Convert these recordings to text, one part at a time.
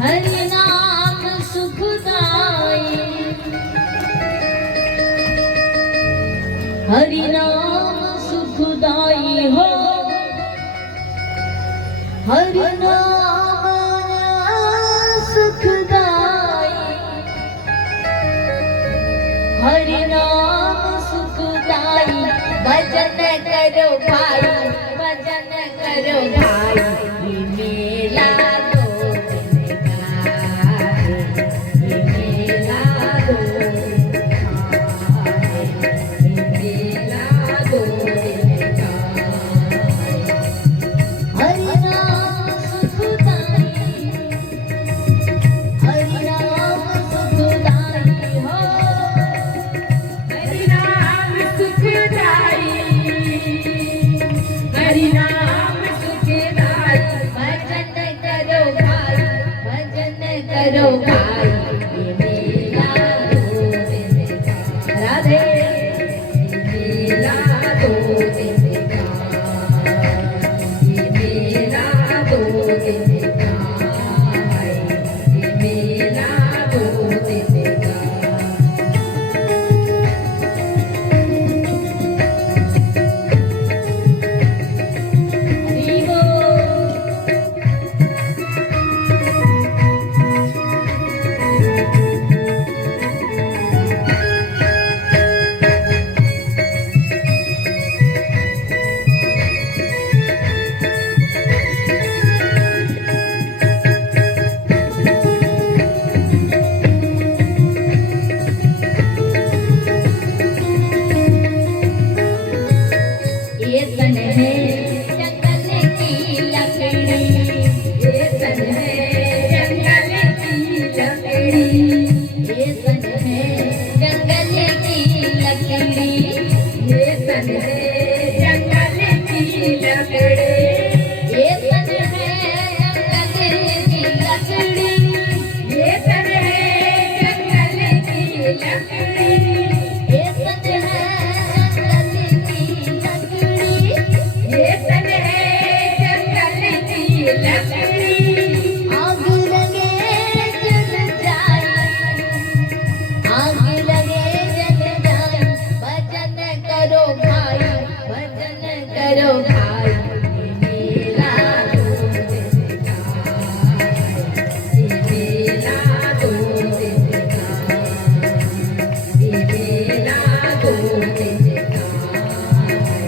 हरि नाम सुखदाई, हरि नाम सुखदाई हो, हरि नाम सुखदाई, हरि नाम सुखदाई। भजन करो भाई, भजन करो भाई, मेला दो दिन का है, मेला दो दिन का है, मेला दो दिन का है। हरि नाम सुखदाई, हरि नाम सुखदाई हो, हरि नाम सुखदाई, हरि नाम सुखदाई। भजन करो भाई, भजन करो भाई, ये मेला दो दिन का। राधे मेला दो दिन का, ये मेला दो दिन का है, ये मेला दो दिन का। हरि बोल। ये तन है जंगल की लकड़ी, ये तन है जंगल की लकड़ी, ये तन है जंगल की लकड़ी, ये तन है जंगल की लकड़ी, ये तन है जंगल की लकड़ी, ये तन है जंगल की लकड़ी, ये तन है जंगल की लकड़ी। ये तन है जंगल की लकड़ी। आग लगे जल जाए, आग लगे जल जाए। भजन करो भाई, भजन करो भाई, ये मेला दो दिन का है, ये मेला दो दिन का, ये मेला दो दिन का है,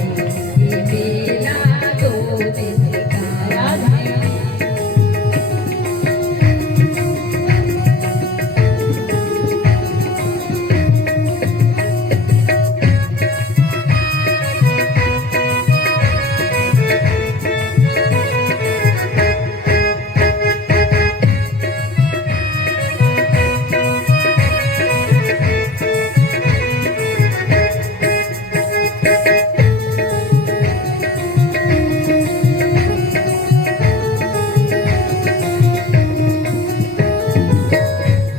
ये मेला दो दिन का। राधे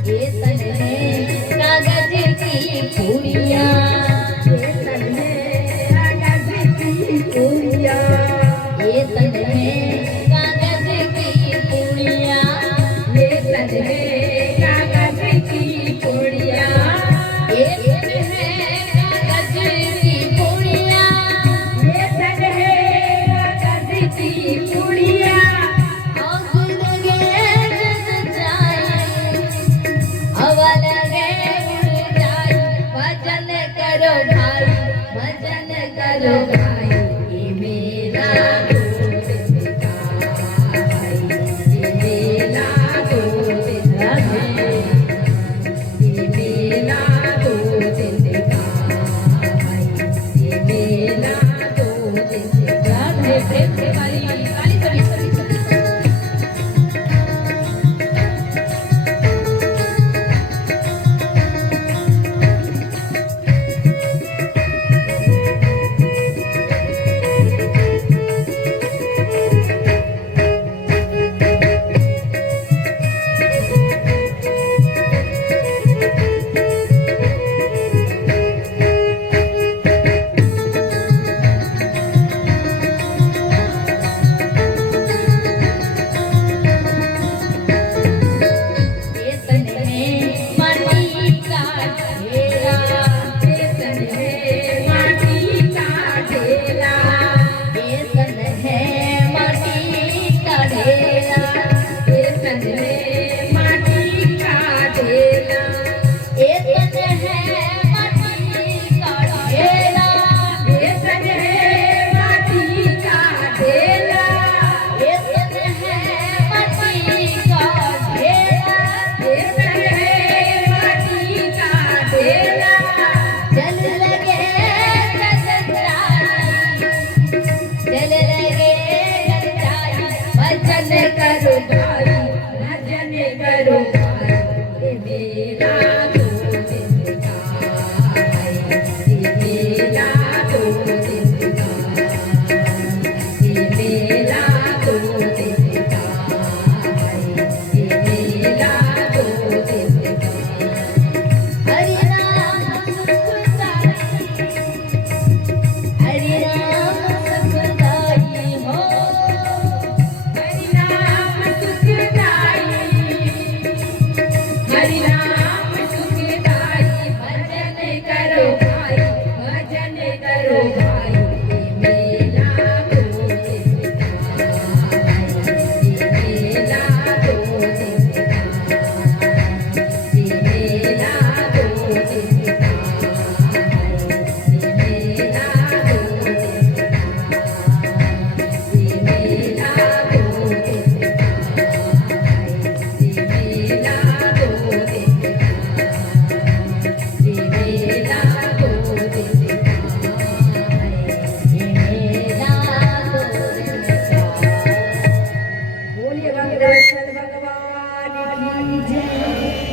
ये तन है कागज की पूरियां, ये तन है कागज की पूरियां, ये तन है कागज की पूरियां, ये तन है कागज की पूरियां, ये तन है कागज की पूरियां। ये तन है कागज की पूरियां। आग लगे जल जाए, हवा लगे उड़ जाए। भजन करो भाई, भजन करो भाई, ये मेला दो दिन का है, ये मेला दो दिन का है, ये मेला दो दिन का है, ये मेला दो दिन का है। प्रेम से वाली काली सभी सभी सभी।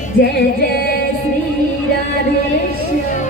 जय जय श्री राधेश्याम।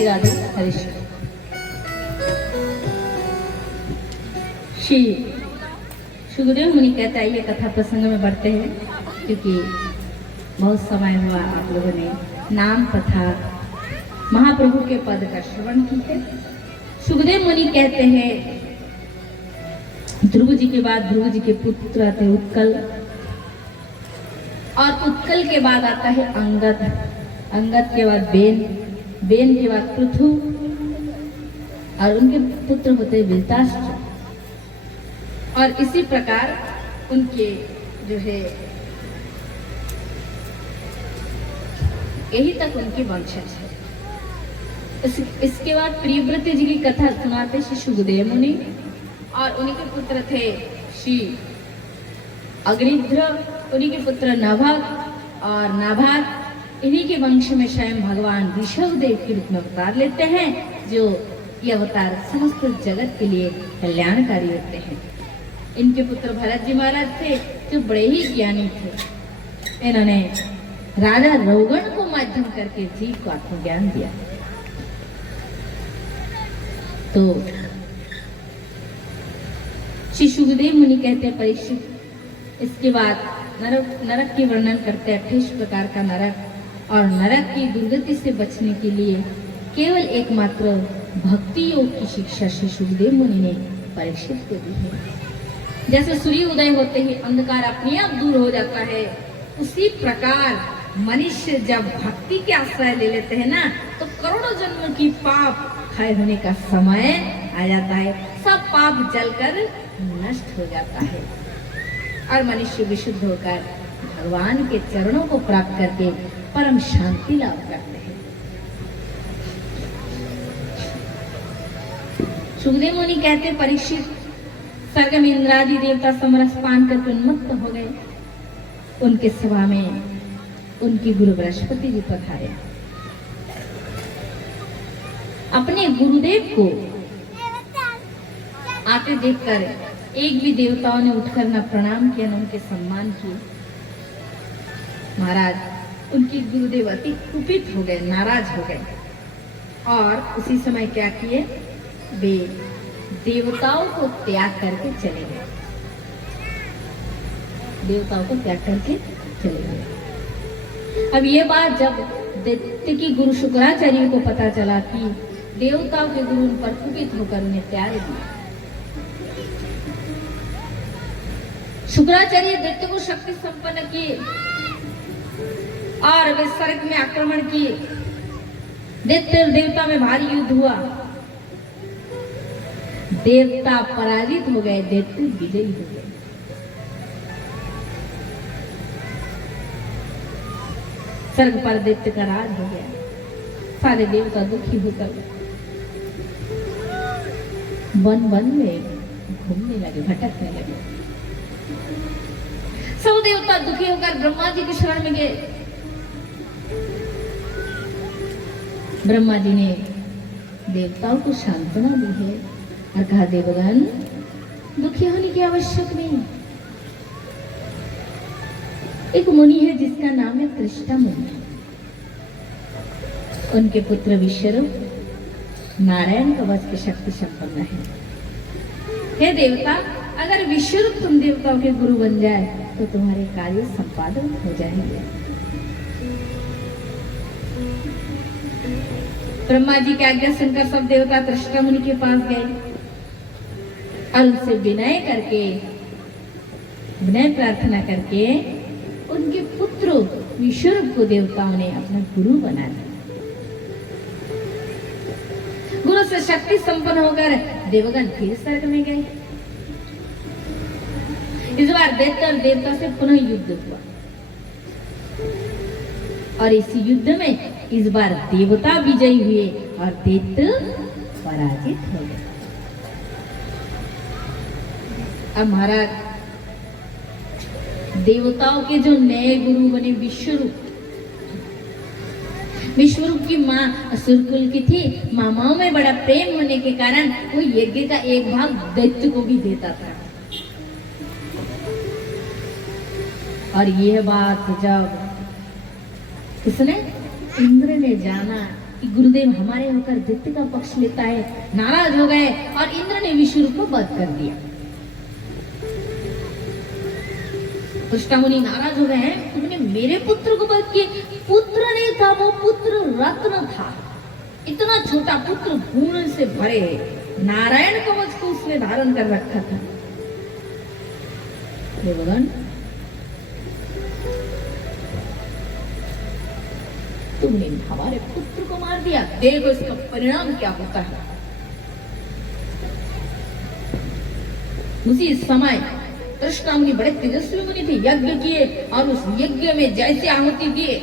राधे हरीश्वर। श्री सुखदेव मुनि कहता है, ये कथा प्रसंग में बढ़ते हैं क्योंकि बहुत समय हुआ आप लोगों ने नाम तथा महाप्रभु के पद का श्रवण की है। सुखदेव मुनि कहते हैं, ध्रुव जी के बाद ध्रुव जी के पुत्र आते हैं उत्कल, और उत्कल के बाद आता है अंगद, अंगद के बाद बेन, बेन के बाद पृथु, और उनके पुत्र होते हैं विल्ताष्ट्र, और इसी प्रकार उनके जो है यही तक उनके वंशज है। इसके बाद प्रियव्रत जी की कथा सुनाते श्री सुखदेव मुनि, और उन्हीं के पुत्र थे श्री अग्निध्र, उन्हीं के पुत्र नभग और नाभाग। इन्हीं के वंश में स्वयं भगवान ऋषभ देव के रूप में अवतार लेते हैं, जो ये अवतार समस्त जगत के लिए कल्याणकारी होते हैं। इनके पुत्र भरत जी महाराज थे, जो बड़े ही ज्ञानी थे। इन्होंने राजा रोगण को माध्यम करके जीव को आत्मज्ञान दिया। तो श्री सुखदेव मुनि कहते हैं, परीक्षित, इसके बाद नरक की वर्णन करते हैं, 28 प्रकार का नरक, और नरक की दुर्गति से बचने के लिए केवल एकमात्र भक्ति योग की शिक्षा श्री सुखदेव मुनि ने परीक्षित को दी है। जैसे सूर्य उदय होते ही अंधकार अपने आप दूर हो जाता है, उसी प्रकार मनुष्य जब भक्ति के आश्रय ले लेते हैं ना, तो करोड़ों जन्मों की पाप क्षय होने का समय आ जाता है, सब पाप जलकर नष्ट हो जाता है, और मनुष्य विशुद्ध होकर भगवान के चरणों को प्राप्त करके परम शांति लाभ करते हैं। सुखदेव मुनि कहते, परीक्षित, स्वर्ग में इंद्रादि देवता समरस पान करके उन्मत्त हो गए। उनके सभा में उनके गुरु बृहस्पति जी पधारे। अपने गुरुदेव को आते देखकर एक भी देवताओं ने उठकर न प्रणाम किया, न उनके सम्मान किए। महाराज उनके गुरुदेव अति कुपित हो गए, नाराज हो गए, और उसी समय क्या किए, वे देवताओं को त्याग करके चले गए। देवताओं को त्याग करके चले गए। अब ये बात जब दैत्य की गुरु शुक्राचार्य को पता चला कि देवताओं के गुरु उन पर कुपित होकर उन्हें त्याग दिया, शुक्राचार्य दैत्य को शक्ति संपन्न किए और वे स्वर्ग में आक्रमण किए। दैत्य और देवता में भारी युद्ध हुआ। देवता पराजित हो गए, दैत्य विजयी हो गए। स्वर्ग पर दैत्य का राज हो गया। सारे देवता दुखी होकर वन वन में घूमने लगे, भटकने लगे। सब देवता दुखी होकर ब्रह्मा जी की शरण में गए। ब्रह्मा जी ने देवताओं को सांत्वना दी है और कहा, देवगण, दुखी होने की आवश्यक नहीं। एक मुनि है जिसका नाम है त्रिष्टा मुनि। उनके पुत्र विश्वरूप नारायण कवच की शक्ति संपन्न है। हे देवता, अगर विश्वरूप तुम देवताओं के गुरु बन जाए तो तुम्हारे कार्य संपादन हो जाएंगे। ब्रह्मा जी की आज्ञा सुनकर सब देवता त्रिष्टा मुनि के पास गए और उनसे विनय करके विनय प्रार्थना करके उनके पुत्र विश्वरूप को देवताओं ने अपना गुरु बना दिया। गुरु से शक्ति संपन्न होकर देवगण फिर स्वर्ग में गए। इस बार दैत्य और देवता से पुनः युद्ध हुआ और इस युद्ध में इस बार देवता विजयी हुए और दैत्य पराजित हो गए। अब महाराज देवताओं के जो नए गुरु बने विश्वरूप, विश्वरूप की माँ असुरकुल की थी। मामाओं में बड़ा प्रेम होने के कारण वो यज्ञ का एक भाग दैत्य को भी देता था। और यह बात जब किसने, इंद्र ने जाना कि गुरुदेव हमारे होकर दैत्य का पक्ष लेता है, नाराज हो गए और इंद्र ने विश्वरूप को वध कर दिया। कृष्णमुनि नाराज हो गए हैं, तुमने मेरे पुत्र को वध किए। पुत्र नहीं था वो, पुत्र रत्न था। इतना छोटा पुत्र गुण से भरे नारायण कवच को उसने धारण कर रखा था। देवगण, तुमने हमारे पुत्र को मार दिया, देखो इसका परिणाम क्या होता है। उसी समय कृष्णमुनि बड़े तेजस्वी मुनि थे, यज्ञ किए और उस यज्ञ में जैसे आहुति दिए,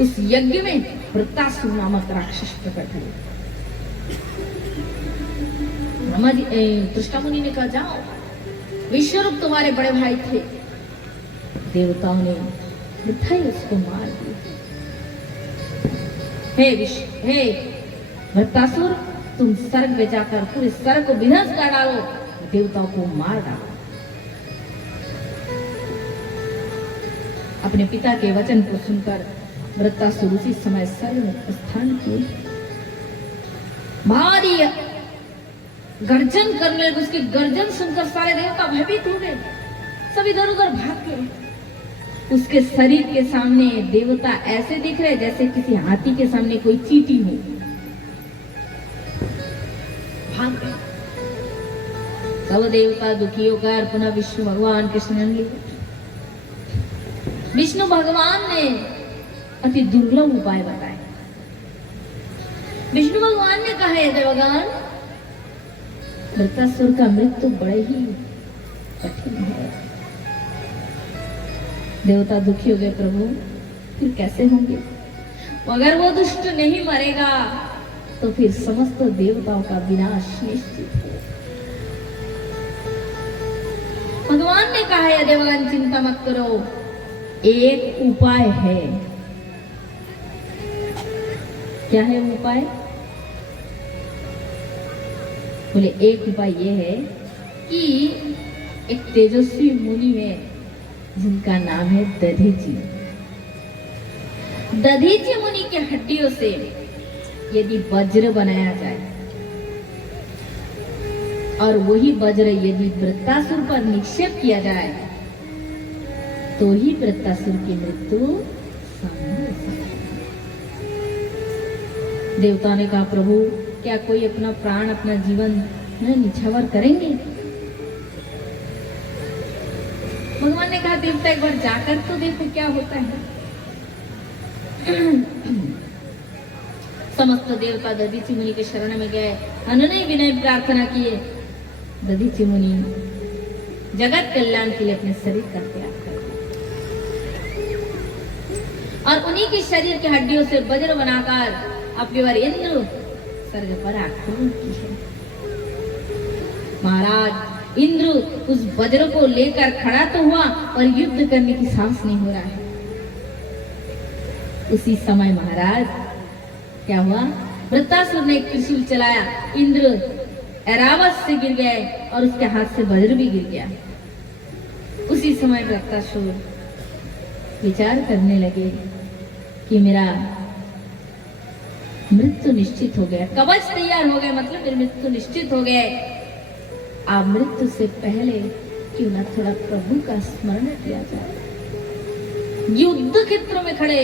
उस यज्ञ में वृत्तासुर नामक राक्षस प्रकट हुए। कृष्णमुनि ने कहा, जाओ, विश्वरूप तुम्हारे बड़े भाई थे। देवताओं ने मिठाई उसको मार दी। हे वृत्तासुर, तुम स्वर्ग में जाकर पूरे स्वर्ग को विध्वंस कर डालो, देवताओं को मार डालो। अपने पिता के वचन को सुनकर वृत्तासुर उसी समय स्वर्ग में प्रस्थान किए। भारी गर्जन करने लगे। उसकी गर्जन सुनकर सारे देवता भयभीत हो गए, सब इधर उधर भाग गए। उसके शरीर के सामने देवता ऐसे दिख रहे जैसे किसी हाथी के सामने कोई चींटी हो। भाग गए। सब देवता दुखी होकर पुनः विष्णु भगवान के शरण लिए। विष्णु भगवान ने अति दुर्लभ उपाय बताए। विष्णु भगवान ने कहा, है देवगण, वृत्तासुर का मृत्यु बड़े ही कठिन है। देवता दुखी हो गए, प्रभु फिर कैसे होंगे? अगर वो दुष्ट नहीं मरेगा तो फिर समस्त देवताओं का विनाश निश्चित है। भगवान ने कहा, है देवगण, चिंता मत करो, एक उपाय है। क्या है वो उपाय? बोले, एक उपाय ये है कि एक तेजस्वी मुनि है जिनका नाम है दधीची। दधीची मुनि के हड्डियों से यदि वज्र बनाया जाए और वही वज्र यदि वृत्तासुर पर निक्षेप किया जाए तो ही वृत्तासुर की मृत्यु संभव है। देवता ने कहा, प्रभु क्या कोई अपना प्राण, अपना जीवन निछावर करेंगे? भगवान ने कहा, देवता एक बार जाकर तो देखो क्या होता है। समस्त देवता दधीची मुनि के शरण में गए, अनुनय विनय प्रार्थना किए। दधीची मुनि जगत कल्याण के लिए अपने शरीर का त्याग कर दिया और उन्हीं के शरीर के हड्डियों से वज्र बनाकर अपने बार इंद्र स्वर्ग पर आक्रमण की है। महाराज इंद्र उस वज्र को लेकर खड़ा तो हुआ और युद्ध करने की साहस नहीं हो रहा है। उसी समय महाराज क्या हुआ, वृत्तासुर ने त्रिशूल चलाया, इंद्र ऐरावत से गिर गए और उसके हाथ से वज्र भी गिर गया। उसी समय वृत्तासुर विचार करने लगे कि मेरा मृत्यु निश्चित हो गया, कवच तैयार हो गए, मतलब मेरी मृत्यु निश्चित हो गए। आप मृत्यु से पहले क्यों ना थोड़ा प्रभु का स्मरण किया जाए। युद्ध क्षेत्र में खड़े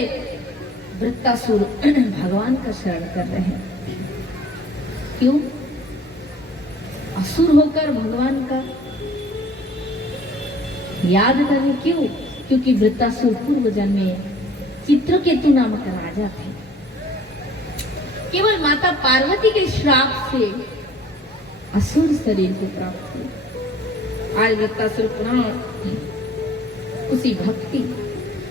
वृत्तासुर भगवान का शरण कर रहे हैं। क्यों? असुर होकर भगवान का याद करें क्यों? क्योंकि वृत्तासुर पूर्व जन्म में चित्रकेतु नामक राजा थे। केवल माता पार्वती के श्राप से असुर शरीर को प्राप्त हुआ। आज वृत्तासुर पुनः उसी भक्ति,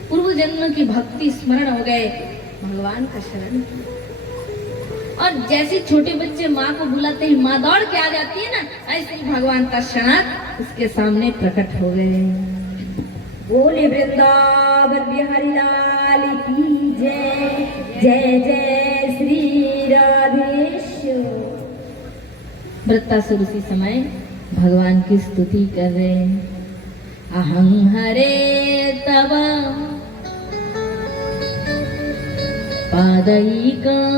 पूर्व जन्म की भक्ति स्मरण हो गए, भगवान का शरण किया। और जैसे छोटे बच्चे माँ को बुलाते ही माँ दौड़ के आ जाती है ना, ऐसे ही भगवान का शरण उसके सामने प्रकट हो गए। बोले वृंदावन बिहारी लाल की जय, जय जय श्री राधेश्वर। वृत्तासुर उसी समय भगवान की स्तुति कर रहे हैं। अहं हरे तव पादैकमूले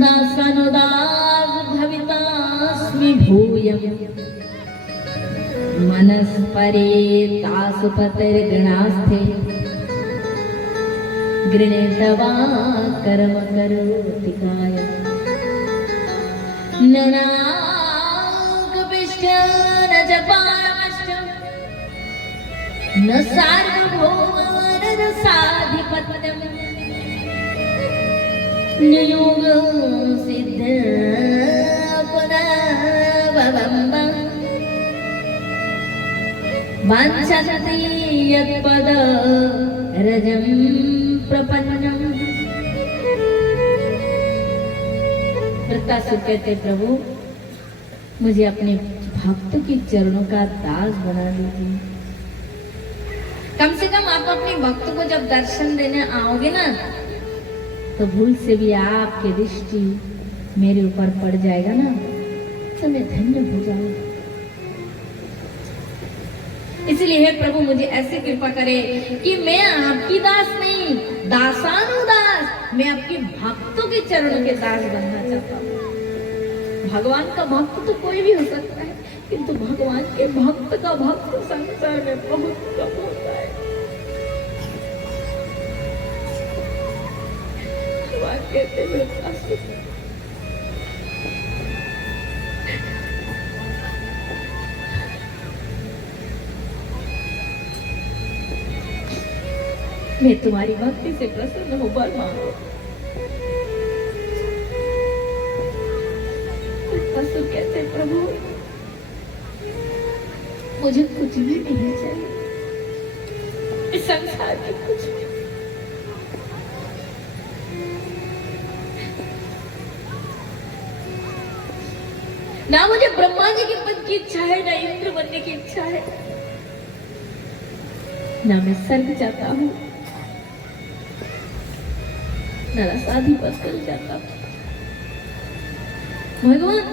दासानुदास भवितास्मि भूयम् मनस्परे तासुपतिर्गणास्ते गृणीतवा कर्म करोति कायम् न नागपिष्ट न च पारमश्च न सार्वभौम न साधिपत्यम् न योग सिद्ध पुनर्भवम् वाञ्छन्ति यत्पद रजं प्रपन्नम्। वृत्तासुर कहते प्रभु मुझे अपने भक्त के चरणों का दास बना दीजिए। कम से कम आप अपने भक्त को जब दर्शन देने आओगे ना, तो भूल से भी आपकी दृष्टि मेरे ऊपर पड़ जाएगा ना, तो मैं धन्य हो जाऊंगा। इसलिए हे प्रभु मुझे ऐसे कृपा करे कि मैं आपकी दास नहीं, दासानुदास, मैं आपके भक्तों के चरणों के दास बनना चाहता हूँ। भगवान का भक्त तो कोई भी हो सकता है, किंतु भगवान के भक्त का भक्त संसार में बहुत कम होता है। भगवान कहते हैं मैं तुम्हारी भक्ति से प्रसन्न हो, वर मांगो। असुर कहते प्रभु मुझे कुछ भी नहीं चाहिए, इस संसार के कुछ भी। ना मुझे ब्रह्मा जी के पद की इच्छा है, ना इंद्र बनने की इच्छा है, ना मैं स्वर्ग जाता हूँ, ना रसाधिपत कर जाता हूँ। भगवान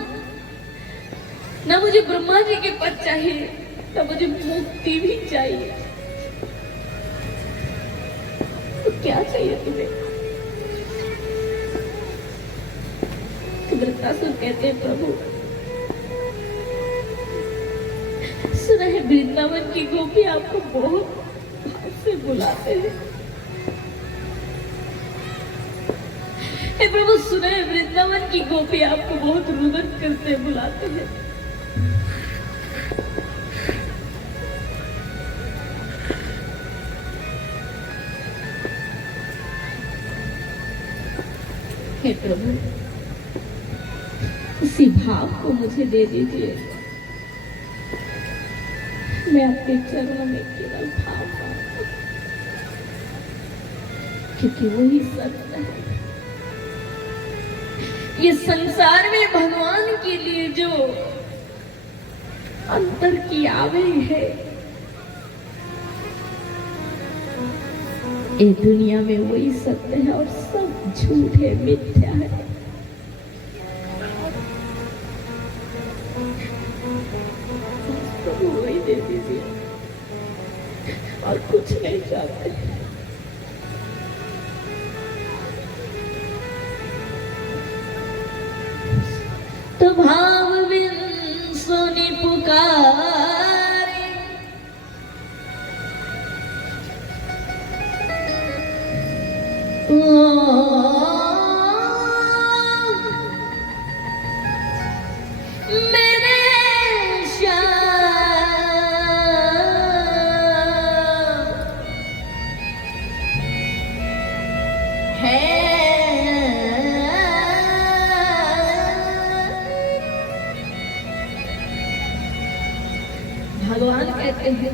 ना मुझे ब्रह्मा जी के पद चाहिए, ना मुझे मुक्ति भी चाहिए, तो क्या चाहिए तुम्हें? तो वृत्तासुर कहते हैं प्रभु सुना है वृंदावन की गोपी आपको बहुत भाव से बुलाते हैं। हे प्रभु सुना है वृंदावन की गोपी आपको बहुत रुदन करते बुलाते हैं। हे प्रभु उसी भाव को मुझे दे दीजिए, मैं आपके चरणों में केवल भाव पाऊंगा, क्योंकि वही सत्य है। ये संसार में भगवान के लिए जो अंतर की आवेग है, ये दुनिया में वही सत्य है और सब झूठ है, मिथ्या है। प्रभु वही दे दीजिए और कुछ नहीं चाहते। तो भाव बिन सुनी पुकारे, मेरे श्याम भगवान कहते हैं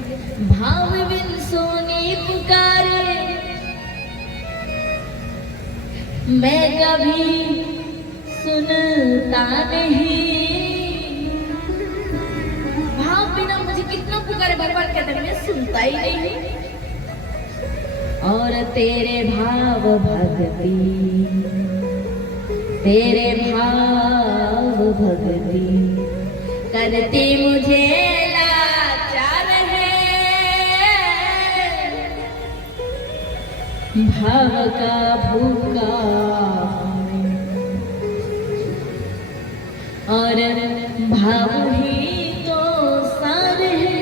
भाव बिन सोनी पुकारे, मैं कभी सुनता नहीं। भाव बिना मुझे कितना पुकारे भगवान कहते हैं मैं सुनता ही नहीं। और तेरे भाव भक्ति, तेरे भाव भक्ति करती मुझे लाचार है। भाव का भूखा और भाव ही तो सार है।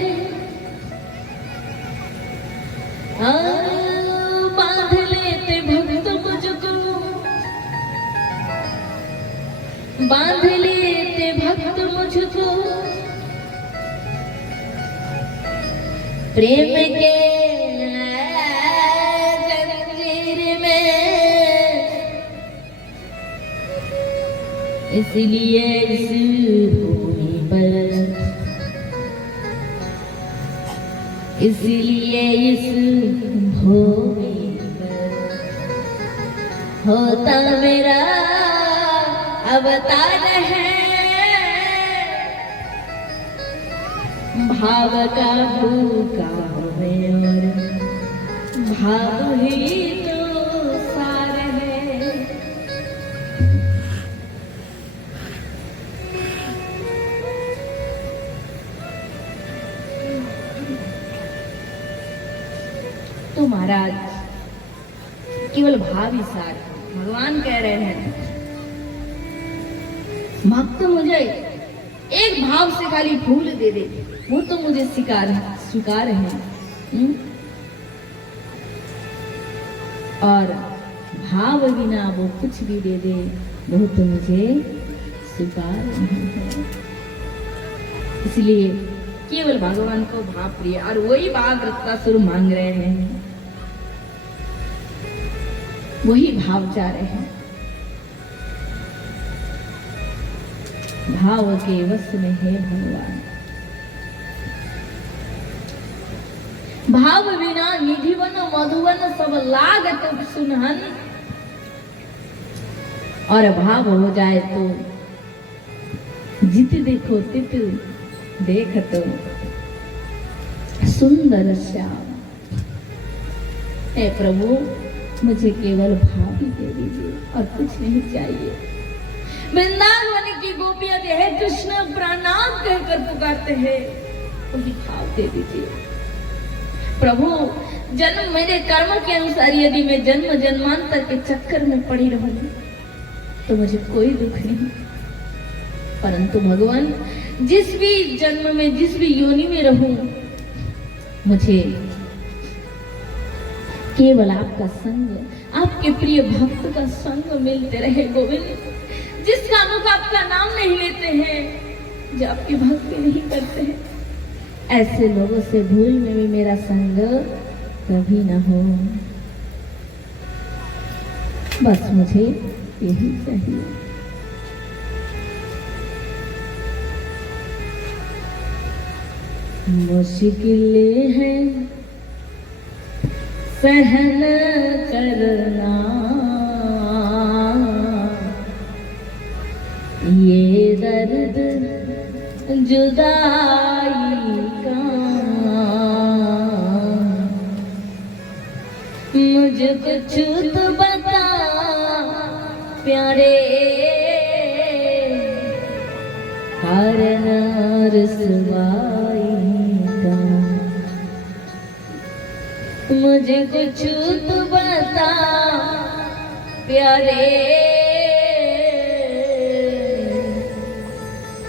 बांध लेते भक्त मुझको, बांध लेते भक्त मुझको प्रेम के जंजीर में। इसलिए इस भूमि पर, इसलिए इस भूमि पर होता मेरा अवतार है। भाव का भूखा है और भाव ही तो सार है। तो महाराज केवल भाव ही सार है। भगवान कह रहे हैं भक्त मुझे एक भाव से खाली फूल दे दे, वो तो मुझे स्वीकार है। और भाव बिना वो कुछ भी दे दे, वो तो मुझे स्वीकार नहीं है। इसलिए केवल भगवान को भाव प्रिय, और वही भाव रत्नासुर मांग रहे हैं, वही भाव चाह रहे हैं। भाव के वश में है भगवान। भाव बिना निधिवन मधुवन सब लागत सुनहन। और भाव हो जाए तो जित देखो तित देख तो सुंदर श्याम। हे प्रभु मुझे केवल भाव ही दे दीजिए और कुछ नहीं चाहिए। वृंदावन की गोपियां हे कृष्ण प्रणाम कहकर पुकारते हैं, वही भाव दे दीजिए। प्रभु जन्म मेरे कर्म के अनुसार यदि मैं जन्म जन्मांतर के चक्कर में पड़ी रहूंगी तो मुझे कोई दुख नहीं, परंतु भगवान जिस भी जन्म में जिस भी योनि में रहूं मुझे केवल आपका संग, आपके प्रिय भक्त का संग मिलते रहे। गोविंद जिसका मुख आपका नाम नहीं लेते हैं, जो आपकी भक्ति नहीं करते हैं, ऐसे लोगों से भूल में भी मेरा संग कभी ना हो। बस मुझे यही चाहिए। मुश्किलें हैं सहन करना, ये दर्द जुदाई का मुझे कुछ तो बता प्यारे, कारण रसवाई का मुझे कुछ तो बता प्यारे,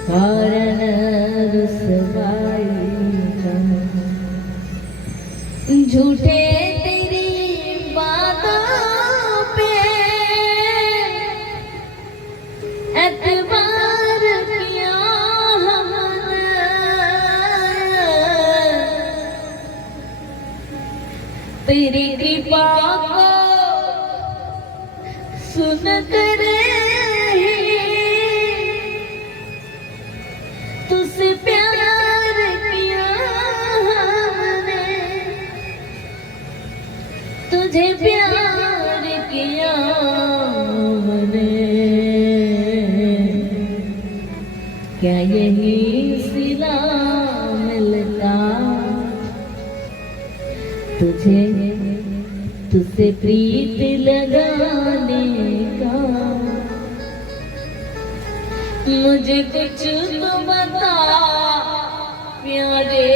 कारण रसवाई का। झूठे तेरी बातों पे एतबार किया हमने, तेरी कृपा को सुन कर तुझसे प्यार किया क्या यही सिला मिलता तुझे तुझसे प्रीत लगाने का। मुझे कुछ तो बता प्यारे,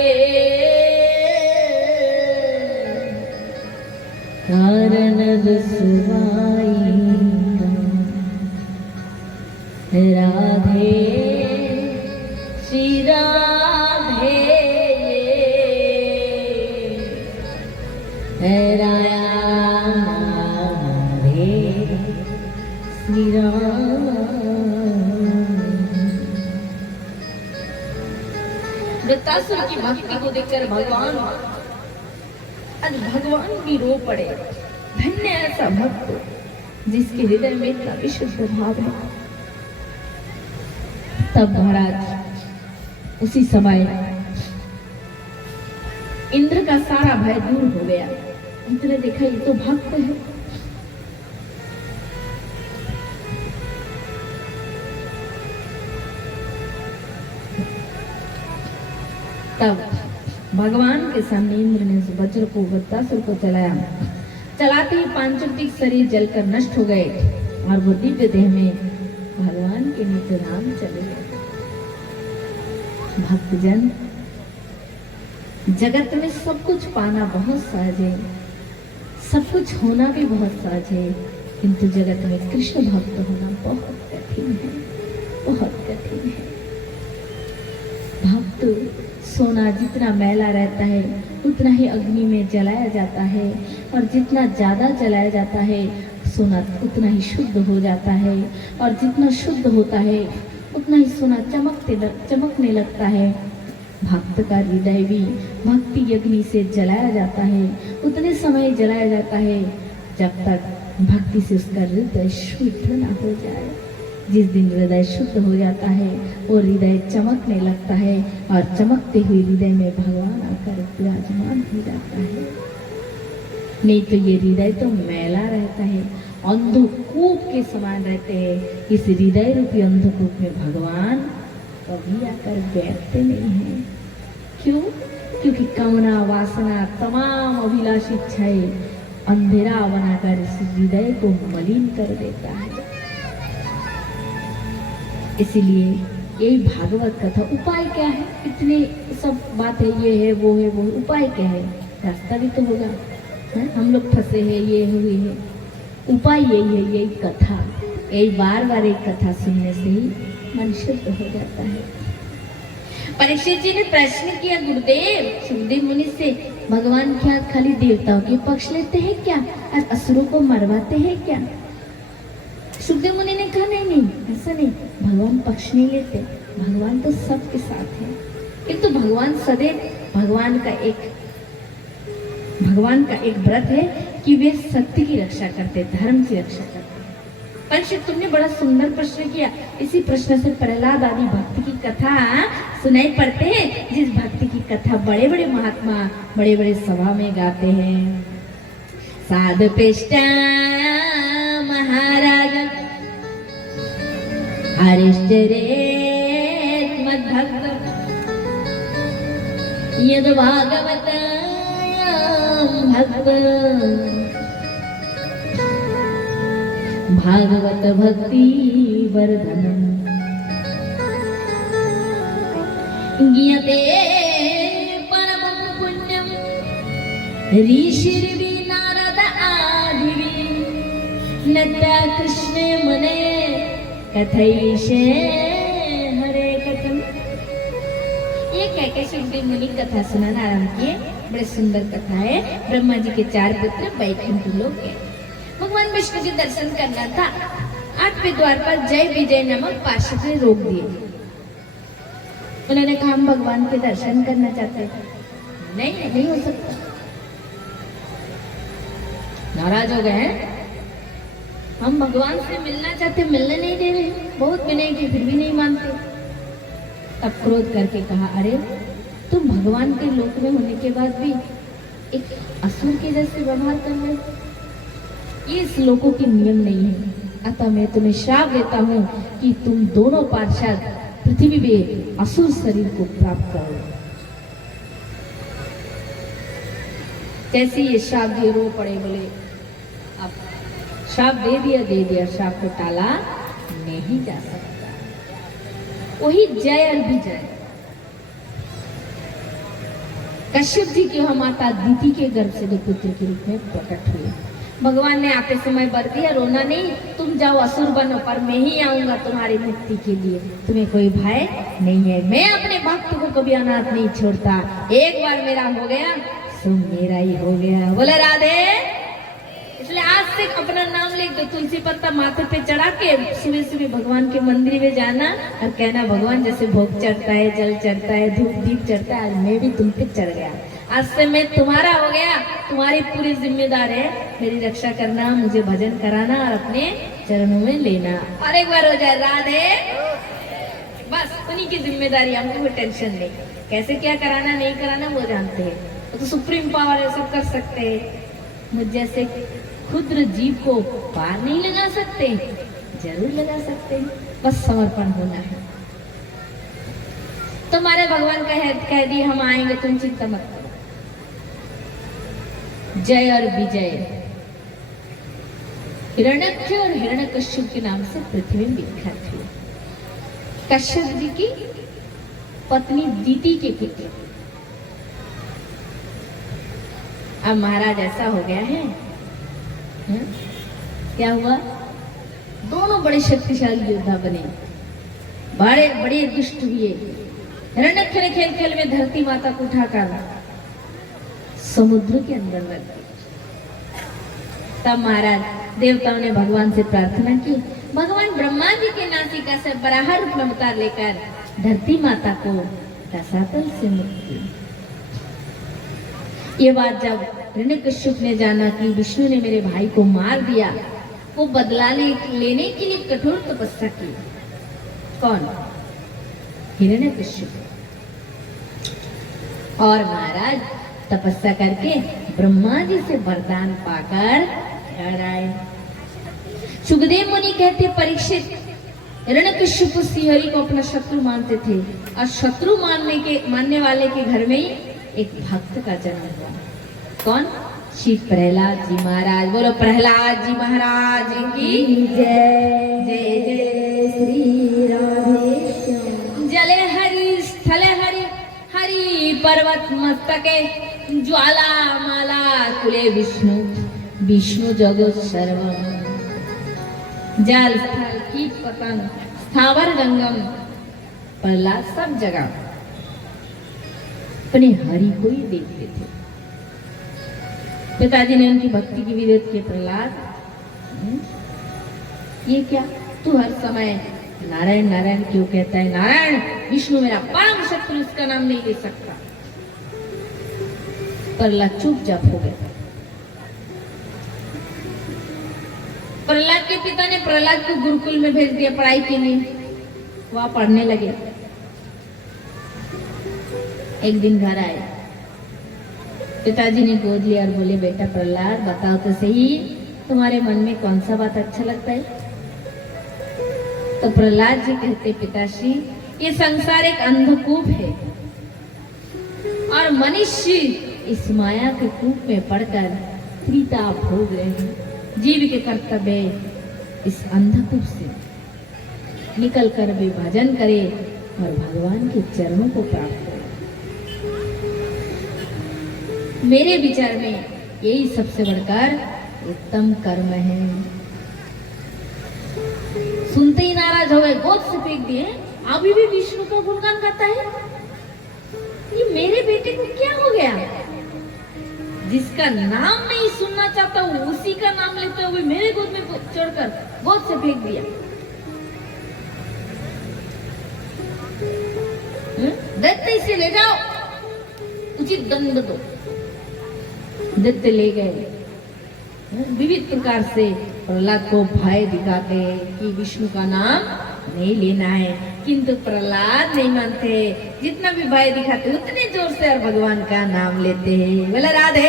कारण रसवाई का। राधे श्री राधे राधे श्री राम। वृत्तासुर की भक्ति को देखकर भगवान भी रो पड़े। धन्य ऐसा भक्त जिसके हृदय में इतना विशुद्ध भाव है। तब महाराज उसी समय इंद्र का सारा भय दूर हो गया। इंद्र ने देखा ये तो भक्त है। तब भगवान के सामने इंद्र ने उस वज्र को वृत्तासुर को चलाया। चलाते ही पांचों दिक शरीर जलकर नष्ट हो गए और वो दिव्य देह में भगवान के नित्य नाम चले गए। भक्तजन, जगत में सब कुछ पाना बहुत सहज है, सब कुछ होना भी बहुत सहज है, किंतु जगत में कृष्ण भक्त होना बहुत कठिन है, बहुत कठिन है। भक्त सोना जितना मैला रहता है उतना ही अग्नि में जलाया जाता है, और जितना ज्यादा जलाया जाता है सोना उतना ही शुद्ध हो जाता है, और जितना शुद्ध होता है उतना ही सोना चमकने लगता है। भक्त का हृदय भी भक्ति अग्नि से जलाया जाता है, उतने समय जलाया जाता है जब तक भक्ति से उसका हृदय शुद्ध ना हो जाए। जिस दिन हृदय शुद्ध हो जाता है वो हृदय चमकने लगता है, और चमकते हुए हृदय में भगवान आकर विराजमान हो जाता है। नहीं तो ये हृदय तो मैला रहता है, अंधकूप के समान रहते हैं। इस हृदय रूपी अंधकूप में भगवान कभी आकर बैठते नहीं हैं। क्यों? क्योंकि कामना वासना तमाम अभिलाषी इच्छाएं अंधेरा बनाकर इस हृदय को मलिन कर देता है। इसलिए यही भागवत कथा। उपाय क्या है? इतनी सब बातें ये है वो है वो है, उपाय क्या है? रास्ता भी तो होगा है? हम लोग फंसे हैं, ये हुए है। उपाय यही है, यही कथा। यही बार बार एक कथा सुनने से ही मन शुद्ध हो जाता है। परीक्षित जी ने प्रश्न किया, गुरुदेव सुखदेव मुनि से, भगवान क्या खाली देवताओं के पक्ष लेते हैं क्या और असुरों को मरवाते हैं क्या? सुखदेव मुनि ने कहा नहीं नहीं, ऐसा नहीं, भगवान पक्ष नहीं लेते, भगवान तो सबके साथ है। किंतु भगवान सदैव भगवान का एक व्रत है कि वे सत्य की रक्षा करते, धर्म की रक्षा करते। परीक्षित, तुमने बड़ा सुंदर प्रश्न किया। इसी प्रश्न से प्रहलाद आदि भक्ति की कथा सुनाई पड़ते हैं, जिस भक्ति की कथा बड़े बड़े महात्मा बड़े बड़े सभा में गाते हैं। साधु पृष्ठा महाराज हरिश्च रे मद्भक्त यद भागवत भक्त भागवत भक्ति वर्धनम गीयते परमं पुण्यम ऋषिर्वि नारद आदिवि नत्या कृष्णे मने कथयिषे हरे कथम। ये कह के सुखदेव मुनि कथा सुनाना आरंभ किए। बड़े सुंदर कथा है। ब्रह्मा जी के 4 पुत्र वैकुंठ लोक गए। भगवान विष्णु के दर्शन करना था। 8वें द्वार पर जय विजय नामक पार्षद ने रोक दिए। उन्होंने कहा हम भगवान के दर्शन करना चाहते हैं। नहीं हो सकता। नाराज हो गए हैं। हम भगवान से मिलना चाहते, मिलने नहीं दे रहे, बहुत विनय की फिर भी नहीं मानते। तब क्रोध करके कहा, अरे तुम भगवान के लोक में होने के बाद भी एक असुर के जैसे व्यवहार कर रहे हो। ये इस लोकों के नियम नहीं है। अतः मैं तुम्हें श्राप देता हूँ कि तुम दोनों पार्षद पृथ्वी में असुर शरीर को प्राप्त करो। जैसे ये श्राप दिए रो पड़े, बोले अब श्राप दे दिया, श्राप को टाला नहीं जा सकता। वही जय और विजय कश्यप जी की वह माता दीति के गर्भ से दो पुत्र के रूप में प्रकट हुए। भगवान ने आते समय वर दिया, रोना नहीं, तुम जाओ असुर बनो, पर मैं ही आऊंगा तुम्हारी मुक्ति के लिए, तुम्हें कोई भय नहीं है। मैं अपने भक्त को कभी अनाथ नहीं छोड़ता, एक बार मेरा हो गया सो मेरा ही हो गया। बोले राधे। इसलिए आज से अपना नाम लिख दो, तुलसी पत्ता माथे पे चढ़ा के सुबह सुबह भगवान के मंदिर में जाना और कहना, भगवान जैसे भोग चढ़ता है, जल चढ़ता है, धूप दीप चढ़ता है, आज मैं भी तुम पे चढ़ गया, आज से मैं तुम्हारा हो गया, तुम्हारी पूरी जिम्मेदार है मेरी रक्षा करना, मुझे भजन कराना और अपने चरणों में लेना। और एक बार हो जाए राधे, बस उन्हीं की जिम्मेदारी, हमको कोई टेंशन नहीं। कैसे क्या कराना नहीं कराना वो जानते हैं, वो तो सुप्रीम पावर है, सब कर सकते हैं। मुझ जैसे क्षुद्र जीव को पार नहीं लगा सकते, जरूर लगा सकते हैं, बस समर्पण होना है। तुम्हारे भगवान कह दिए हम आएंगे, तुम चिंता मत करो। जय और विजय हिरण्यक्ष और हिरण्यकश्यप के नाम से पृथ्वी में विख्यात हुए। कश्यप जी की पत्नी दीति के पुत्र। अब महाराज ऐसा हो गया है, क्या हुआ, दोनों बड़े शक्तिशाली योद्धा बने, बड़े बड़े दुष्ट हुए। हिरण्यक्ष ने खेल खेल में धरती माता को उठाकर समुद्र के अंदर रख दिया। तब महाराज देवताओं ने भगवान से प्रार्थना की, भगवान ब्रह्मा जी के नासिका से बराह रूप में अवतार लेकर धरती माता को रसातल से मुक्ति। ये बात जब हिरण्यकश्यप ने जाना कि विष्णु ने मेरे भाई को मार दिया, वो बदला लेने के लिए कठोर तपस्या की। कौन? हिरण्यकश्यप। और महाराज तपस्या करके ब्रह्मा जी से वरदान पाकर घर आए। सुखदेव मुनि कहते, परीक्षित हिरण्यकश्यप श्रीहरि को अपना शत्रु मानते थे, और शत्रु मानने वाले के घर में ही एक भक्त का जन्म हुआ। कौन? श्री प्रहलाद जी महाराज। बोलो प्रहलाद जी महाराज की जय। जय जय श्री राधेश्याम। जले हरि स्थले हरि, हरि पर्वत मस्तके, ज्वाला माला कुले विष्णु, विष्णु जगत सर्वम। जल स्थल कीट पतंग स्थावर जंगम, प्रहलाद सब जगह अपने हरि को ही देखते थे। पिताजी ने उनकी भक्ति की विरोध की, प्रहलाद ये क्या, तू हर समय नारायण नारायण क्यों कहता है? नारायण विष्णु मेरा परम शत्रु, उसका नाम नहीं ले सकता। प्रहलाद चुपचाप हो गया। प्रहलाद के पिता ने प्रहलाद को गुरुकुल में भेज दिया पढ़ाई के लिए, वहां पढ़ने लगे। एक दिन घर आए, पिताजी ने गोद लिया और बोले, बेटा प्रहलाद बताओ तो सही, तुम्हारे मन में कौन सा बात अच्छा लगता है? तो प्रहलाद जी कहते, पिताश्री ये संसार एक अंधकूप है और मनुष्य इस माया के कूप में पड़कर प्रीता भोग रहे हैं। जीव के कर्तव्य इस अंधकूप से निकलकर भी भजन करे और भगवान के चरणों को प्राप्त करे। मेरे विचार में यही सबसे बढ़कर उत्तम कर्म है। सुनते ही नाराज हो गए, गोद से फेंक दिए, अभी भी विष्णु का गुणगान गाता है। ये मेरे बेटे को क्या हो गया? जिसका नाम नहीं सुनना चाहता हूँ उसी का नाम लेते हुए मेरे गोद में चढ़कर गोद से फेंक दिया। दैत्य इसे ले जाओ, उचित दंड दो। दैत्य ले गए। विविध प्रकार से प्रहलाद को भय दिखाते कि विष्णु का नाम नहीं लेना है, किंतु प्रहलाद नहीं मानते। जितना भी भय दिखाते उतने जोर से और भगवान का नाम लेते हैं। बोला राधे।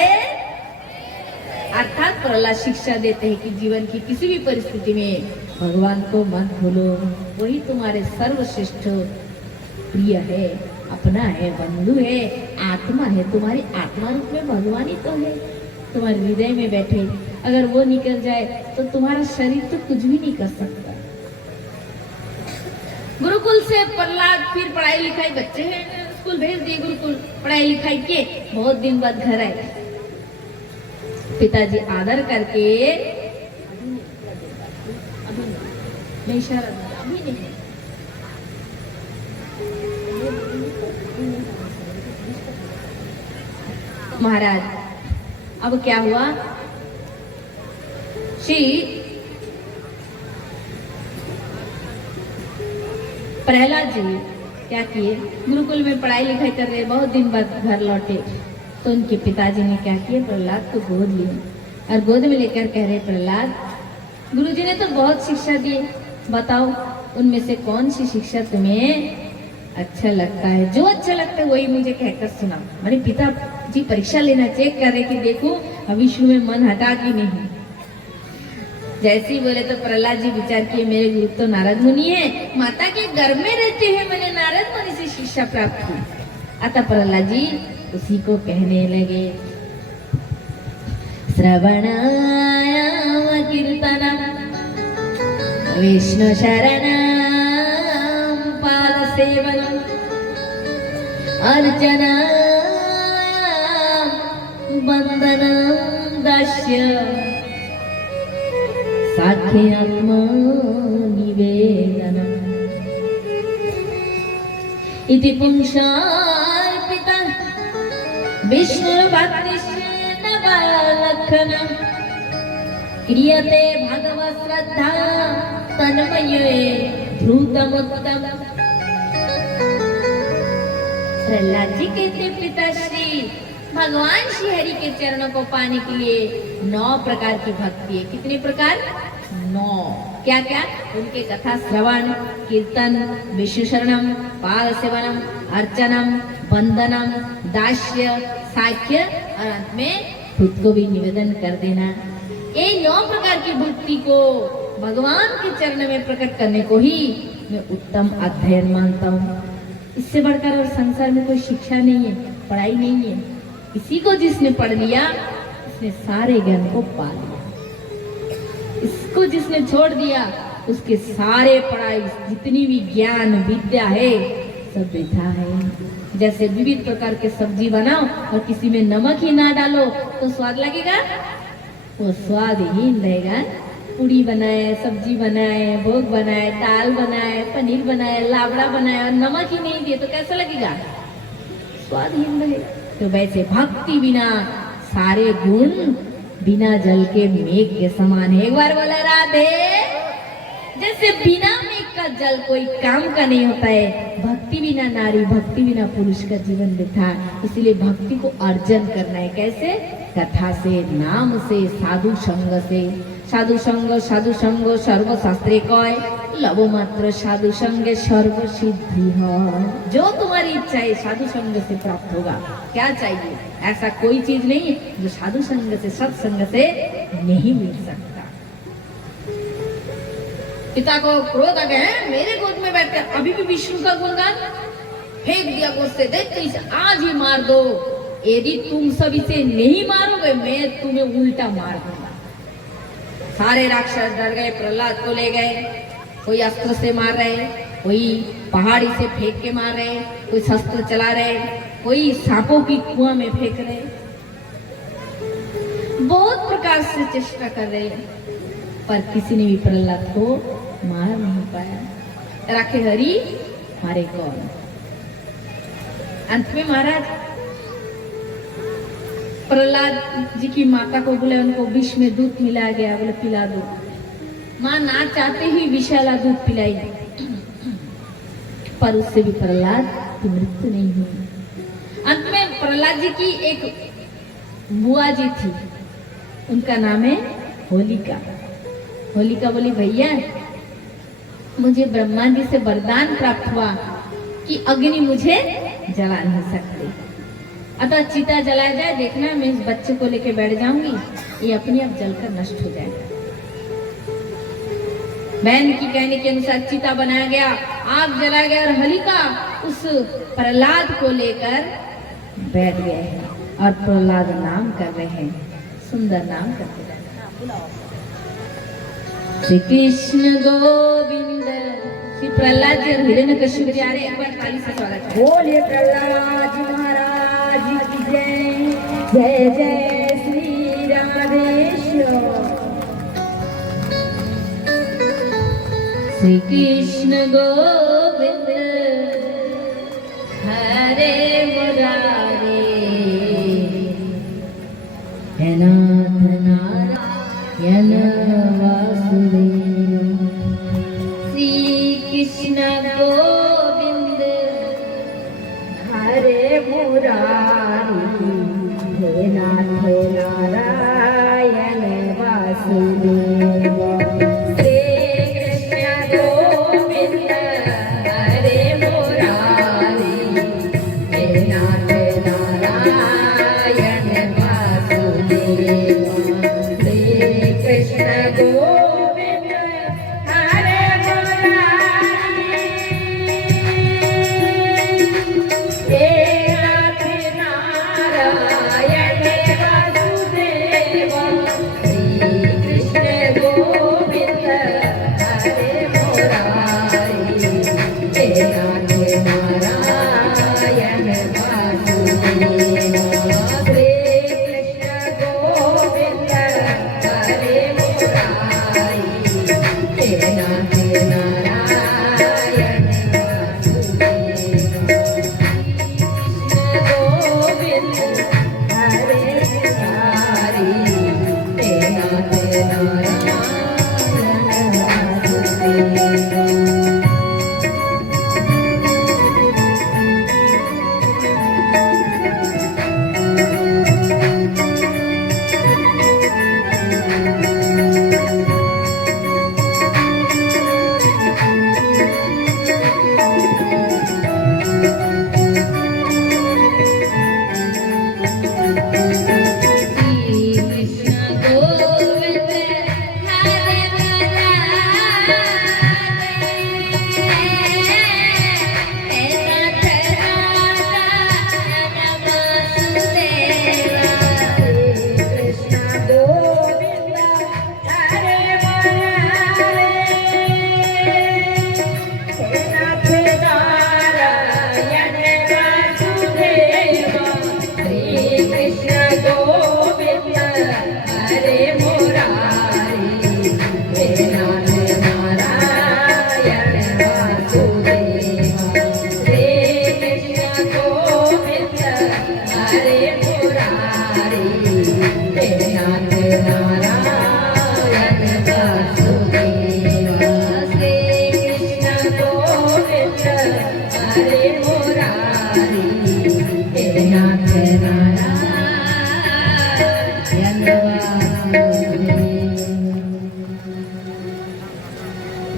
अर्थात प्रहलाद शिक्षा देते हैं कि जीवन की किसी भी परिस्थिति में भगवान को मत भूलो, वही तुम्हारे सर्वश्रेष्ठ प्रिय है, अपना है, बंधु है, आत्मा है। तुम्हारी आत्मा रूप में भगवान ही तो है, तुम्हारे हृदय में बैठे। अगर वो निकल जाए तो तुम्हारा शरीर तो कुछ भी नहीं कर सकता। गुरुकुल से प्रहलाद फिर पढ़ाई लिखाई, बच्चे हैं स्कूल भेज दिए, गुरुकुल पढ़ाई लिखाई के बहुत दिन बाद घर आए। पिताजी आदर करके, मैं इशारा दूंगा, अभी नहीं, महाराज अब क्या हुआ, श्री प्रहलाद जी क्या किए, गुरुकुल में पढ़ाई लिखाई कर रहे, बहुत दिन बाद घर लौटे तो उनके पिताजी ने क्या किया, प्रहलाद को गोद लिए और गोद में लेकर कह रहे, प्रहलाद गुरुजी ने तो बहुत शिक्षा दी, बताओ उनमें से कौन सी शिक्षा तुम्हें अच्छा लगता है, जो अच्छा लगता है वही मुझे कहकर सुनाओ। मेरे पिताजी परीक्षा लेना चेक कर रहे कि देखो विष्णु में मन हटा कि नहीं। जैसे ही बोले तो प्रहलाद जी विचार किए, मेरे गुरु तो नारद मुनि है, माता के गर्भ में रहते हैं, मैंने नारद मुनि से शिक्षा प्राप्त की। अतः प्रहलाद जी उसी को कहने लगे, श्रवणायाम कीर्तनम विष्णु शरणम पाद सेवनम अर्चना वंदनम दास्य साख्य आत्मा निवेदनम इति पुंसार्पिता विष्णुर्भक्तिश्च नवलक्षणम् क्रियते भगवत् श्रद्धा तन्मये ध्रुतमुत्तम। प्रहलाद जी कहते, पिताश्री भगवान श्री हरि के चरणों को पाने के लिए 9 प्रकार की भक्ति है। कितने प्रकार? 9। क्या क्या? उनके कथा श्रवण, कीर्तन, विष्णु शरणम, पाद सेवनम, अर्चनम, वंदनम, दास्य, साख्य और अंत में खुद को भी निवेदन कर देना। ये 9 प्रकार की भक्ति को भगवान के चरण में प्रकट करने को ही मैं उत्तम अध्ययन मानता हूँ। इससे बढ़कर और संसार में कोई शिक्षा नहीं है, पढ़ाई नहीं है। इसी को जिसने पढ़ लिया उसने सारे ज्ञान को पा लिया, इसको जिसने छोड़ दिया उसके सारे पढ़ाई जितनी भी ज्ञान विद्या है सब वृथा है। जैसे विविध प्रकार के सब्जी बनाओ और किसी में नमक ही ना डालो तो स्वाद लगेगा? वो स्वादहीन रहेगा। पूड़ी बनाए, सब्जी बनाए, भोग बनाए, दाल बनाए, पनीर बनाए, लावड़ा बनाए और नमक ही नहीं दिए तो कैसा लगेगा? स्वादहीन रहेगा। तो वैसे भक्ति बिना सारे गुण बिना जल के मेघ के समान है। एक बार बोला राधे। जैसे बिना मेघ का जल कोई काम का नहीं होता है, भक्ति बिना नारी, भक्ति बिना पुरुष का जीवन वृथा। इसलिए भक्ति को अर्जन करना है। कैसे? कथा से, नाम से, साधु संग से। साधु संग सर्वशास्त्रे कय, लव मात्र साधु संगे सर्व सिद्धि है। जो तुम्हारी इच्छा है साधु संग से प्राप्त होगा। क्या चाहिए? ऐसा कोई चीज नहीं है जो साधु संग से, सत्संग से नहीं मिल सकता। पिता को क्रोध आ गया, मेरे गोद में बैठकर अभी भी विष्णु का गुणगान फेंक दिया गोद से, देखते इसे आज ही मार दो। यदि तुम सब इसे नहीं मारोगे मैं तुम्हें उल्टा मार दूंगा। सारे राक्षस डर गए, प्रहलाद को ले गए। कोई अस्त्र से मार रहे, कोई पहाड़ी से फेंक के मार रहे, कोई शस्त्र चला रहे, कोई सांपों की कुआं में फेंक रहे, बहुत प्रकार से चेष्टा कर रहे हैं, पर किसी ने भी प्रहलाद को मार नहीं पाया। राखे हरि मारे कौन? अंत में महाराज प्रहलाद जी की माता को बोले, उनको विष में दूध मिलाया गया, बोले पिला दो। माँ ना चाहते ही विषैला दूध पिलाई, पर उससे भी प्रहलाद की मृत्यु नहीं हुई। अंत में प्रहलाद जी की एक बुआ जी थी, उनका नाम है होलिका। होलिका बोली, भैया मुझे ब्रह्मा जी से वरदान प्राप्त हुआ कि अग्नि मुझे जला नहीं सकती, अतः चिता जलाया जाए, देखना मैं इस बच्चे को लेके बैठ जाऊंगी, ये अपने आप जलकर नष्ट हो जाएगा। बहन की कहने के अनुसार चिता बनाया गया, आग जलाया गया और होलिका उस प्रहलाद को लेकर बैठ गए हैं और प्रहलाद नाम कर रहे हैं, सुंदर नाम करते हैं। श्री कृष्ण गोविंद। श्री प्रहलाद जी और हिरण्यकशिपु जी आ रहे हैं, एक बार ताली से स्वागत है। बोले प्रहलाद जी महाराज की जय। जय जय श्री राधेश्वर। श्री कृष्ण गोविंद हरे मुरारे, हे नाथ नारायण वासुदेव। श्री कृष्ण गोविंद हरे मुरारी, हे नाथ नारायण वासुदेव।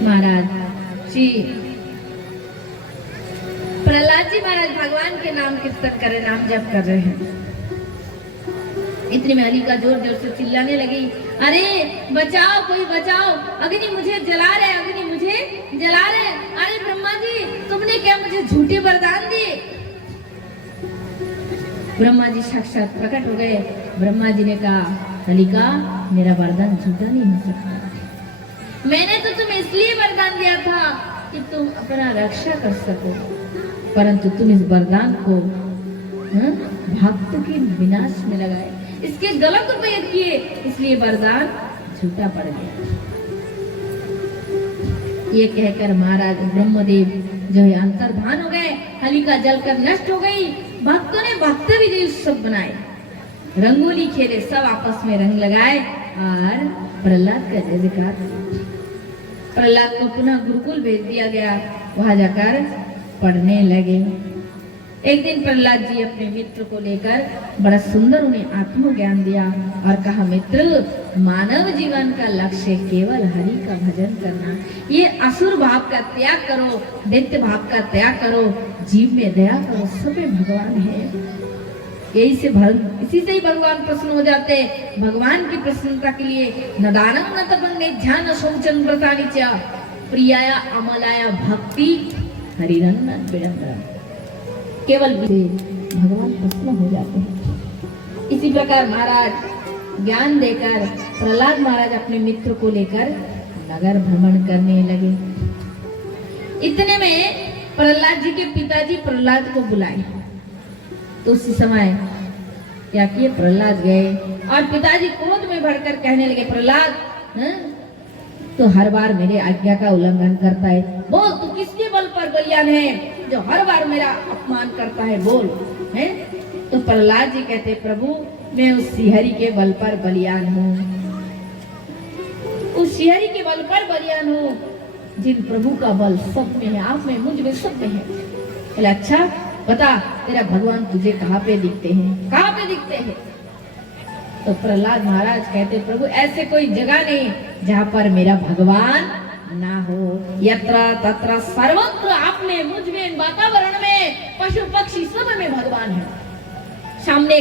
महाराज जी, प्रहलाद जी महाराज भगवान के नाम कीर्तन कर रहे, नाम जप कर रहे हैं। इतनी में हलिका जोर जोर से चिल्लाने लगी, अरे बचाओ, कोई बचाओ, अग्नि मुझे जला रहे, अग्नि मुझे जला रहे। अरे ब्रह्मा जी, तुमने क्या मुझे झूठे वरदान दिए? ब्रह्मा जी साक्षात प्रकट हो गए। ब्रह्मा जी ने कहा, हलिका मेरा वरदान झूठा नहीं हो सकता। मैंने तो तुम्हें इसलिए वरदान दिया था कि तुम अपना रक्षा कर सको, परंतु तुम इस वरदान को भक्त के विनाश में लगाए, इसके गलत उपयोग किए, इसलिए वरदान झूठा पड़ गया। ये कहकर महाराज ब्रह्मदेव जो है अंतर्धान हो गए, हलिका जलकर नष्ट हो गई। भक्तों ने भक्त विजय उत्सव बनाए, रंगोली खेले, सब आपस में रंग लगाए और प्रहलाद का जय जयकार। प्रहलाद को पुनः गुरुकुल भेज दिया गया, वहां जाकर पढ़ने लगे। एक दिन प्रहलाद जी अपने मित्र को लेकर बड़ा सुंदर उन्हें आत्मज्ञान दिया और कहा, मित्र, मानव जीवन का लक्ष्य केवल हरि का भजन करना। ये असुर भाव का त्याग करो, दैत्य भाव का त्याग करो, जीव में दया करो, सब में भगवान है। यही से इसी से ही भगवान प्रसन्न हो जाते हैं। भगवान की प्रसन्नता के लिए नदानं न तपंगे ध्यान शौचं व्रतानि च प्रियाया अमलाया भक्ति हरिरंगन विडंबन, केवल भगवान प्रसन्न हो जाते हैं। इसी प्रकार महाराज ज्ञान देकर प्रहलाद महाराज अपने मित्र को लेकर नगर भ्रमण करने लगे। इतने में प्रहलाद जी के पिताजी प्रहलाद को बुलाए, तो उसी समय क्या किए, प्रहलाद गए और पिताजी क्रोध में भरकर कहने लगे, प्रहलाद तो हर बार मेरे आज्ञा का उल्लंघन करता है, बोल तू किसके बल पर बलियान है जो हर बार मेरा अपमान करता है, बोल है। तो प्रहलाद जी कहते, प्रभु मैं उस श्रीहरि के बल पर बलियान हूँ, उस श्रीहरि के बल पर बलियान हूँ जिन प्रभु का बल सब में है, आप में, मुझ में, सब में है। बोले अच्छा बता तेरा भगवान तुझे कहाँ पे दिखते हैं, कहाँ पे दिखते हैं। तो प्रहलाद महाराज कहते, प्रभु ऐसे कोई जगह नहीं जहाँ पर मेरा भगवान ना हो, यत्र तत्र सर्वत्र आप में, मुझ में, वातावरण में, पशु पक्षी सब में भगवान है। सामने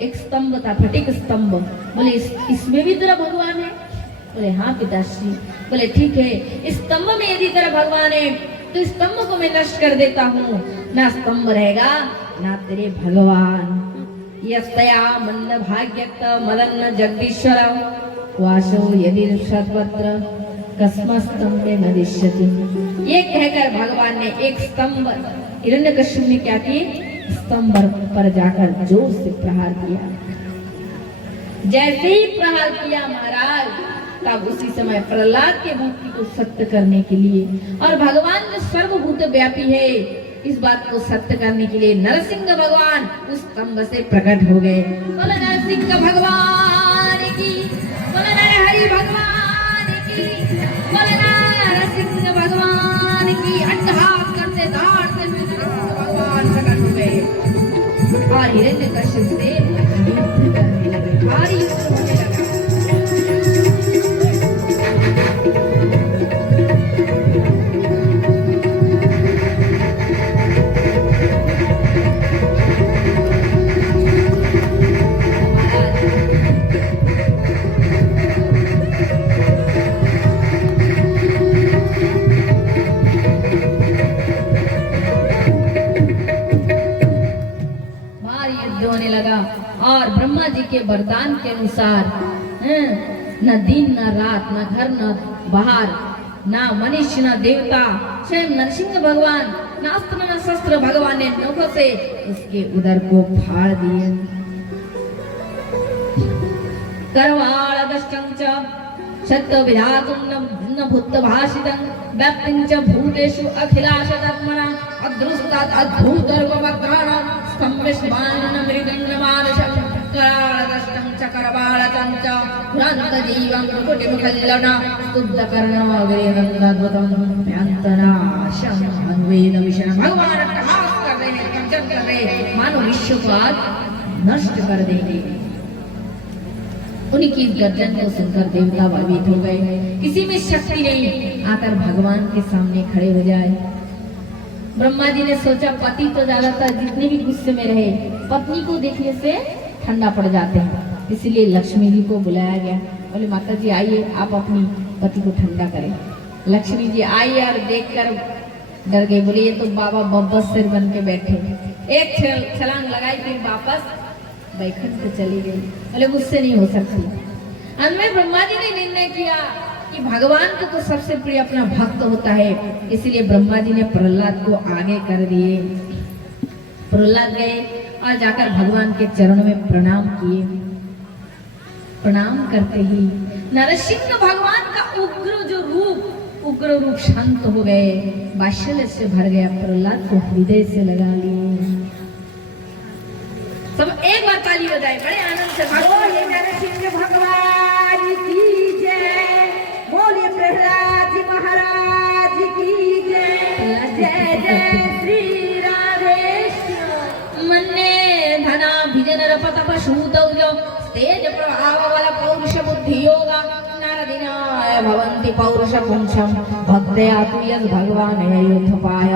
एक स्तंभ था, फटिक स्तंभ, बोले इसमें भी तेरा भगवान है। बोले हाँ पिताश्री। बोले ठीक है, इस स्तंभ में यदि तेरा भगवान है तो इस स्तंभ को मैं नष्ट कर देता हूँ, ना स्तंभ रहेगा ना तेरे भगवान। यस्तया मंद भाग्यक्त मदन्न जगदीश्वर वासो यदि सर्वत्र कस्मस्तंभे नदिष्यति। ये कहकर भगवान ने एक स्तंभ, हिरण्यकश्यप ने क्या किए, स्तंभ पर जाकर जोर से प्रहार किया। जैसे ही प्रहार किया महाराज, तब उसी समय प्रहलाद के भक्ति को सत्य करने के लिए और भगवान जो सर्वभूत व्यापी है इस बात को सत्य करने के लिए नरसिंह भगवान उस स्तंभ से प्रकट हो गए। बोले नरसिंह भगवान की, बोले नरहरि भगवान की, बोले नरसिंह भगवान की। अट्टहास करते दौड़ते नरसिंह भगवान प्रकट हो गए और हिरण्यकश्यप से युद्ध करने लगे, भारी युद्ध होने लगा। और ब्रह्मा जी के वरदान के अनुसार न दिन न रात, न घर न बाहर, ना मनुष्य न देवता, स्वयं नरसिंह भगवान न अस्त्र न शस्त्र, भगवान ने नौकों से उसके उदर को फाड़ दिए। करवाल दष्टं च सत्य विधातुं न भूत भाषितं व्याप्तिं च भूतेषु अखिलाशतात्मना अदृष्टात् अद्भुतर्वमग्रहण स्तम्भस्मानं मृदुन्नमानसं कराळदष्टं च करवालचं च पुरान्तजीवं कुटिमुखल्लना स्तुब्धकर्णमग्रेदद्भुतं भ्रान्तनाशं अन्वेदविषयं। भगवान अट्टहास कर रहे हैं, कंचन कर रहे हैं, मानो विश्व को आज नष्ट कर देंगे। उनकी इस गर्जन को सुनकर देवता भयभीत हो गए। किसी में शक्ति नहीं आकर भगवान के सामने खड़े हो जाए। ब्रह्मा जी ने सोचा पति तो ज्यादातर जितने भी गुस्से में रहे पत्नी को देखने से ठंडा पड़ जाते हैं, इसलिए लक्ष्मी जी को बुलाया गया। बोले माता जी आइए, आप अपनी पति को ठंडा करें। लक्ष्मी जी आई और देखकर डर गई। बोले ये तो बाबा बब्बस सिर बन के बैठे। एक छलांग लगाई, फिर वापस बैकुंठ को चली गई। बोले मुझसे नहीं हो सकती। अंत में ब्रह्मा जी ने निर्णय किया कि भगवान को तो सबसे प्रिय अपना भक्त होता है, इसलिए ब्रह्मा जी ने प्रहलाद को आगे कर दिए। प्रहलाद गए और जाकर भगवान के चरणों में प्रणाम किए। प्रणाम करते ही नरसिंह भगवान का उग्र रूप शांत हो गए, वात्सल्य से भर गया। प्रहलाद को हृदय से लगा लिए। सब एक बार ताली बजाए बड़े आनंद से। बोलिए नरसिंह भगवान की जय, बोलिए प्रहलाद जी महाराज की जय। जय जय श्री राधेश्वर। मन्ने धना भिजन रपत पशुतौ जो तेज प्रभाव बल पौरुष बुद्धि योगा नारदिनाय भवन्ति पौरुष पुंसम भक्त्या तु यद् भगवान अयोध्यापाय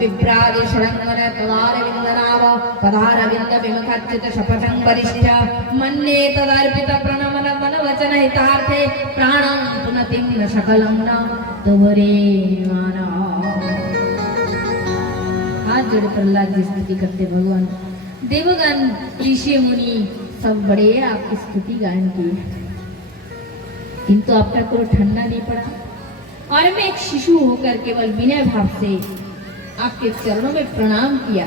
विप्रादि षडंगन तदार विंदनाव तदार विंद विमुखच्युत शपथं वरिष्ठ मन्ये तदर्पित प्रणमन मन वचन हितार्थे प्राणं पुनतिं न सकलं न तुवरे माना। हाथ जोड़े प्रहलाद जी स्तुति करते भगवान। देवगण ऋषि मुनि सब बड़े आपकी स्तुति गायन की, किंतु आपका कोई ठंडा नहीं पड़ा। और मैं एक शिशु होकर केवल विनय भाव से आपके चरणों में प्रणाम किया।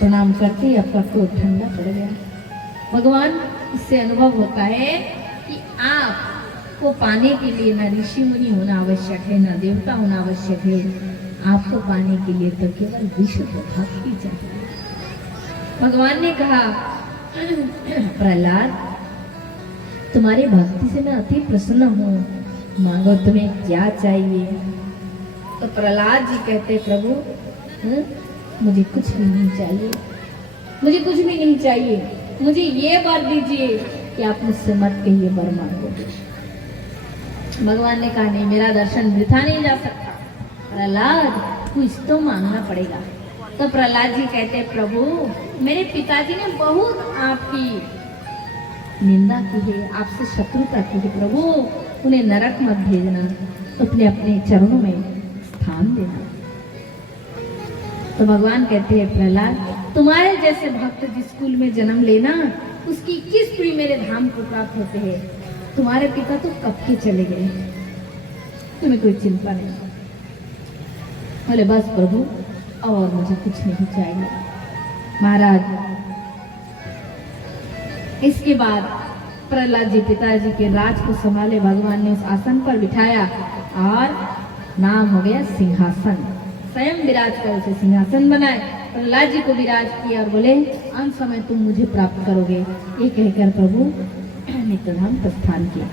प्रणाम करते ही आपका क्रोध ठंडा पड़ गया। भगवान, इससे अनुभव होता है कि आपको पाने के लिए ना ऋषि मुनि होना आवश्यक है, ना देवता होना आवश्यक है। आपको पाने के लिए तो केवल विशुद्ध भक्ति चाहिए। भगवान ने कहा, प्रहलाद, तुम्हारी भक्ति से मैं अति प्रसन्न हूँ, मांगो तुम्हें क्या चाहिए। तो प्रहलाद जी कहते, प्रभु मुझे कुछ भी नहीं चाहिए, मुझे कुछ भी नहीं चाहिए, मुझे ये वर दीजिए कि आप मुझसे मत कहिए वर मांगो। भगवान ने कहा, नहीं, मेरा दर्शन वृथा नहीं जा सकता, प्रहलाद कुछ तो मांगना पड़ेगा। तो प्रहलाद जी कहते, प्रभु मेरे पिताजी ने बहुत आपकी निंदा की है, आपसे शत्रुता की है, प्रभु उन्हें नरक मत भेजना, अपने अपने चरणों में स्थान देना। तो भगवान कहते हैं, प्रहलाद तुम्हारे जैसे भक्त जिस कुल में जन्म लेना, उसकी 21 पीढ़ी मेरे धाम को प्राप्त होते हैं। तुम्हारे पिता तो कब के चले गए, तुम्हें कोई चिंता नहीं। बोले, बस प्रभु और मुझे कुछ नहीं चाहिए। महाराज, इसके बाद प्रहलाद जी पिताजी के राज को संभाले। भगवान ने उस आसन पर बिठाया और नाम हो गया सिंहासन। स्वयं विराज कर उसे सिंहासन बनाए, प्रहलाद जी को विराज किया और बोले, अंत समय तुम मुझे प्राप्त करोगे। ये कहकर प्रभु नित्यधाम प्रस्थान किया।